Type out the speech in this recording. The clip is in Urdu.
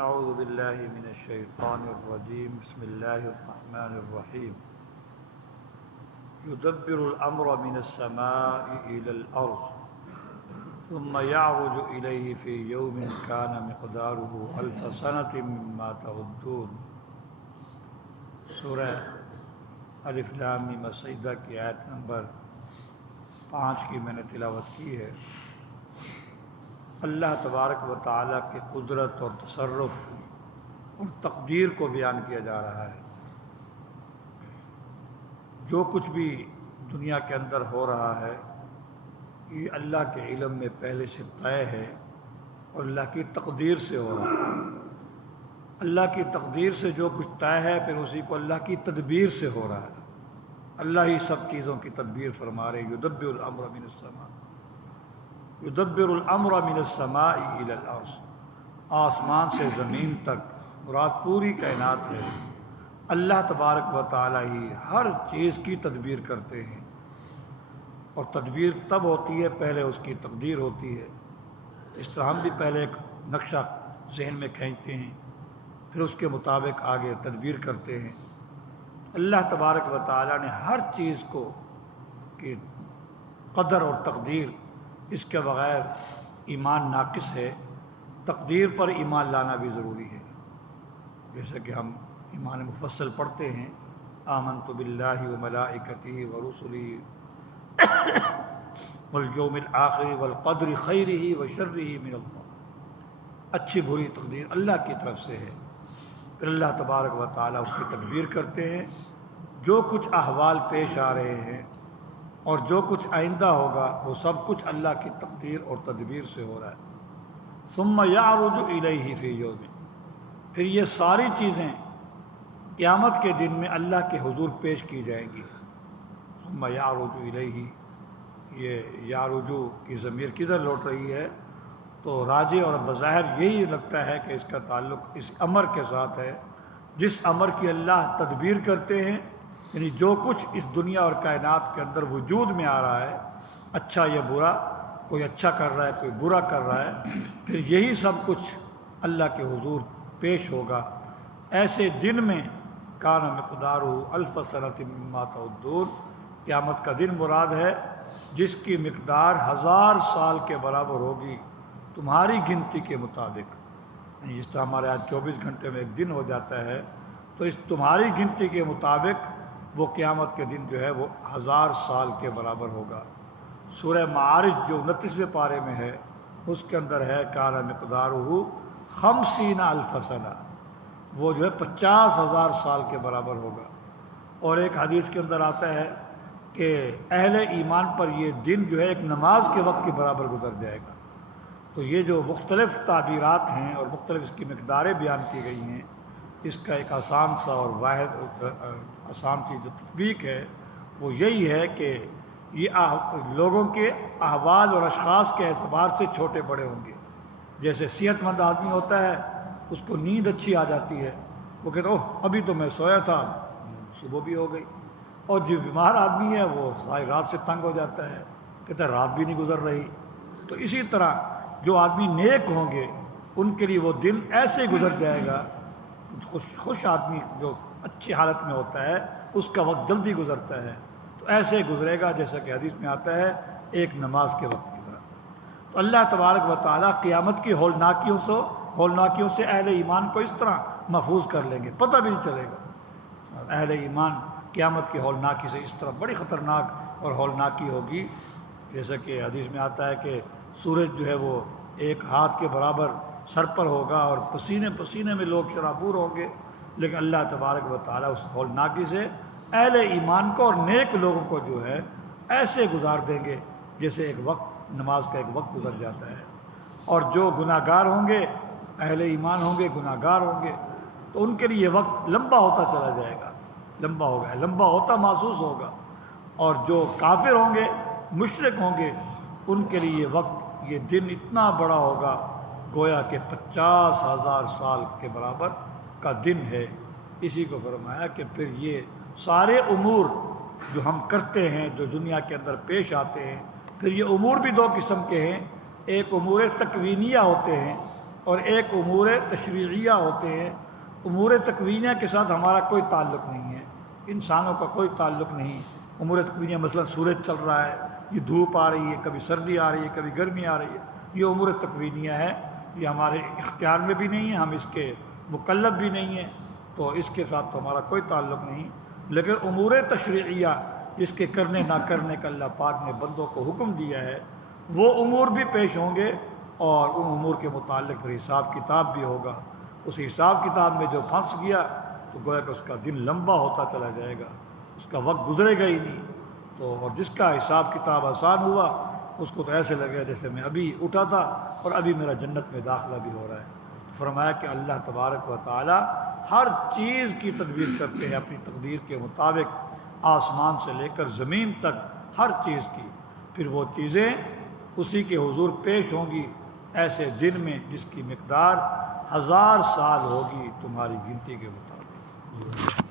اعوذ باللہ من الشیطان الرجیم بسم اللہ الرحمن الرحیم يدبر الامر من السماء الى الارض ثم يعرج الیہ فی یوم کان مقدارہ الف سنۃ مما تعدون۔ سورہ الف لام میم سجدہ کی آیت نمبر 5 کی میں نے تلاوت کی ہے۔ اللہ تبارک و تعالیٰ کی قدرت اور تصرف اور تقدیر کو بیان کیا جا رہا ہے۔ جو کچھ بھی دنیا کے اندر ہو رہا ہے یہ اللہ کے علم میں پہلے سے طے ہے اور اللہ کی تقدیر سے ہو رہا ہے۔ اللہ کی تقدیر سے جو کچھ طے ہے پھر اسی کو اللہ کی تدبیر سے ہو رہا ہے۔ اللہ ہی سب چیزوں کی تدبیر فرما رہے۔ یدبر الامر من السماء، یدبر الامر من السماء الی الارض، آسمان سے زمین تک مراد پوری کائنات ہے۔ اللہ تبارک و تعالی ہی ہر چیز کی تدبیر کرتے ہیں، اور تدبیر تب ہوتی ہے پہلے اس کی تقدیر ہوتی ہے۔ اس طرح ہم بھی پہلے ایک نقشہ ذہن میں کھینچتے ہیں، پھر اس کے مطابق آگے تدبیر کرتے ہیں۔ اللہ تبارک و تعالی نے ہر چیز کو کہ قدر اور تقدیر، اس کے بغیر ایمان ناقص ہے۔ تقدیر پر ایمان لانا بھی ضروری ہے، جیسے کہ ہم ایمان مفصل پڑھتے ہیں، آمنت باللہ وملائکتہ ورسلہ والیوم الآخر والقدر خیرہ وشرہ من اللہ۔ اچھی بری تقدیر اللہ کی طرف سے ہے، پھر اللہ تبارک و تعالیٰ اس کی تدبیر کرتے ہیں۔ جو کچھ احوال پیش آ رہے ہیں اور جو کچھ آئندہ ہوگا وہ سب کچھ اللہ کی تقدیر اور تدبیر سے ہو رہا ہے۔ ثم یعرج الیہ فی یوم، پھر یہ ساری چیزیں قیامت کے دن میں اللہ کے حضور پیش کی جائیں گی۔ ثم یعرج الیہ، یہ یعرجو کی ضمیر کدھر لوٹ رہی ہے؟ تو راجع اور بظاہر یہی لگتا ہے کہ اس کا تعلق اس امر کے ساتھ ہے جس امر کی اللہ تدبیر کرتے ہیں، یعنی جو کچھ اس دنیا اور کائنات کے اندر وجود میں آ رہا ہے، اچھا یا برا، کوئی اچھا کر رہا ہے کوئی برا کر رہا ہے، پھر یہی سب کچھ اللہ کے حضور پیش ہوگا۔ ایسے دن میں کان مقدارہ الف سنۃ مما تعدون، قیامت کا دن مراد ہے جس کی مقدار 1000 سال کے برابر ہوگی تمہاری گنتی کے مطابق۔ یعنی جس طرح ہمارے آج 24 گھنٹے میں ایک دن ہو جاتا ہے، تو اس تمہاری گنتی کے مطابق وہ قیامت کے دن جو ہے وہ 1000 سال کے برابر ہوگا۔ سورہ معارج جو 29ویں پارے میں ہے اس کے اندر ہے کان مقدارہ 50 الف سنہ، وہ جو ہے 50,000 سال کے برابر ہوگا۔ اور ایک حدیث کے اندر آتا ہے کہ اہل ایمان پر یہ دن جو ہے ایک نماز کے وقت کے برابر گزر جائے گا۔ تو یہ جو مختلف تعبیرات ہیں اور مختلف اس کی مقداریں بیان کی گئی ہیں، اس کا ایک آسان سا اور واحد آسان سی جو تطبیق ہے وہ یہی ہے کہ یہ لوگوں کے احوال اور اشخاص کے اعتبار سے چھوٹے بڑے ہوں گے۔ جیسے صحت مند آدمی ہوتا ہے، اس کو نیند اچھی آ جاتی ہے، وہ کہتا ہے اوہ ابھی تو میں سویا تھا، صبح بھی ہو گئی۔ اور جو بیمار آدمی ہے وہ ساری رات سے تنگ ہو جاتا ہے، کہتا ہے رات بھی نہیں گزر رہی۔ تو اسی طرح جو آدمی نیک ہوں گے ان کے لیے وہ دن ایسے گزر جائے گا، خوش آدمی جو اچھی حالت میں ہوتا ہے اس کا وقت جلدی گزرتا ہے، تو ایسے گزرے گا جیسا کہ حدیث میں آتا ہے ایک نماز کے وقت کی برابر۔ تو اللہ تبارک و تعالیٰ قیامت کی ہولناکیوں سے اہل ایمان کو اس طرح محفوظ کر لیں گے، پتہ بھی نہیں چلے گا۔ اہل ایمان قیامت کی ہولناکی سے اس طرح بڑی خطرناک اور ہولناکی ہوگی، جیسا کہ حدیث میں آتا ہے کہ سورج جو ہے وہ ایک ہاتھ کے برابر سر پر ہوگا اور پسینے پسینے میں لوگ شرابور ہوں گے، لیکن اللہ تبارک و تعالیٰ اس ہولناکی سے اہل ایمان کو اور نیک لوگوں کو جو ہے ایسے گزار دیں گے جیسے ایک وقت نماز کا ایک وقت گزر جاتا ہے۔ اور جو گناہ گار ہوں گے، اہل ایمان ہوں گے گناہ گار ہوں گے، تو ان کے لیے یہ وقت لمبا ہوتا چلا جائے گا، لمبا ہوتا محسوس ہوگا۔ اور جو کافر ہوں گے مشرک ہوں گے ان کے لیے یہ وقت یہ دن اتنا بڑا ہوگا گویا کہ 50,000 سال کے برابر کا دن ہے۔ اسی کو فرمایا کہ پھر یہ سارے امور جو ہم کرتے ہیں جو دنیا کے اندر پیش آتے ہیں، پھر یہ امور بھی دو قسم کے ہیں۔ ایک امور تکوینیہ ہوتے ہیں اور ایک امور تشریعیہ ہوتے ہیں۔ امور تکوینیہ کے ساتھ ہمارا کوئی تعلق نہیں ہے، انسانوں کا کوئی تعلق نہیں۔ امور تکوینیہ مثلا سورج چل رہا ہے، یہ دھوپ آ رہی ہے، کبھی سردی آ رہی ہے، کبھی گرمی آ رہی ہے، یہ امور تکوینیہ ہے، یہ ہمارے اختیار میں بھی نہیں ہے، ہم اس کے مکلف بھی نہیں ہیں، تو اس کے ساتھ تو ہمارا کوئی تعلق نہیں۔ لیکن امور تشریعیہ جس کے کرنے نہ کرنے کا اللہ پاک نے بندوں کو حکم دیا ہے، وہ امور بھی پیش ہوں گے، اور ان امور کے متعلق پھر حساب کتاب بھی ہوگا۔ اس حساب کتاب میں جو پھنس گیا تو گویا کہ اس کا دن لمبا ہوتا چلا جائے گا، اس کا وقت گزرے گا ہی نہیں۔ تو اور جس کا حساب کتاب آسان ہوا اس کو تو ایسے لگے جیسے میں ابھی اٹھا تھا اور ابھی میرا جنت میں داخلہ بھی ہو رہا ہے۔ تو فرمایا کہ اللہ تبارک و تعالی ہر چیز کی تدبیر کرتے ہیں اپنی تقدیر کے مطابق، آسمان سے لے کر زمین تک ہر چیز کی، پھر وہ چیزیں اسی کے حضور پیش ہوں گی ایسے دن میں جس کی مقدار 1000 سال ہوگی تمہاری گنتی کے مطابق۔